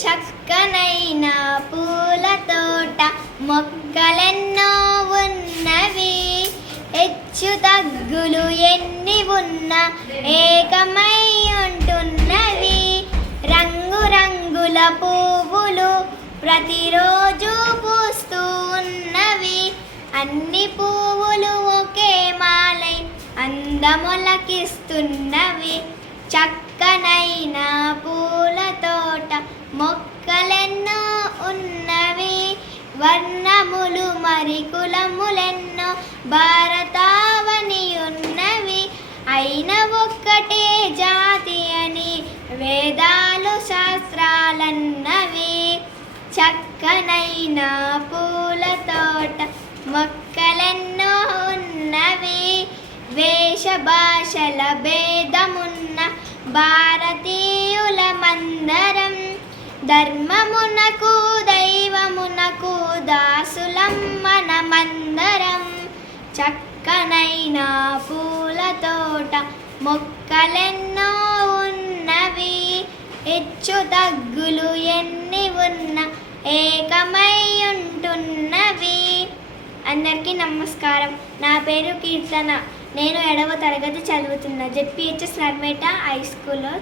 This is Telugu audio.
చక్కనైన పూల తోట మొక్కలెన్నో ఉన్నవి, హెచ్చు తగ్గులు ఎన్ని ఉన్నా ఏకమై ఉంటున్నవి. రంగురంగుల పువ్వులు ప్రతిరోజు పూస్తూ ఉన్నవి, అన్ని పువ్వులు ఒకే మాలై అందములకిస్తున్నవి. చక్కనైన పూల తోట మొక్కలెన్నో ఉన్నవి, వర్ణములు మరి కులములెన్నో భారతావని ఉన్నవి. అయిన ఒక్కటే జాతి అని వేదాలు శాస్త్రాలన్నవి. చక్కనైన పూల తోట మొక్కలెన్నో ఉన్నవి, వేష భాషల భేదమున్న భారతీయులమందరం, ధర్మమునకు దైవమునకు దాసులం మనమందరం. చక్కనైన పూల తోట మొక్కలెన్నో ఉన్నవి, హెచ్చు తగ్గులు ఎన్ని ఉన్నా ఏకమై ఉంటున్నవి. అందరికీ నమస్కారం. నా పేరు కీర్తన. నేను 7వ తరగతి చదువుతున్నా. జెడ్పీహెచ్ఎస్ నర్మేట హై స్కూల్లో.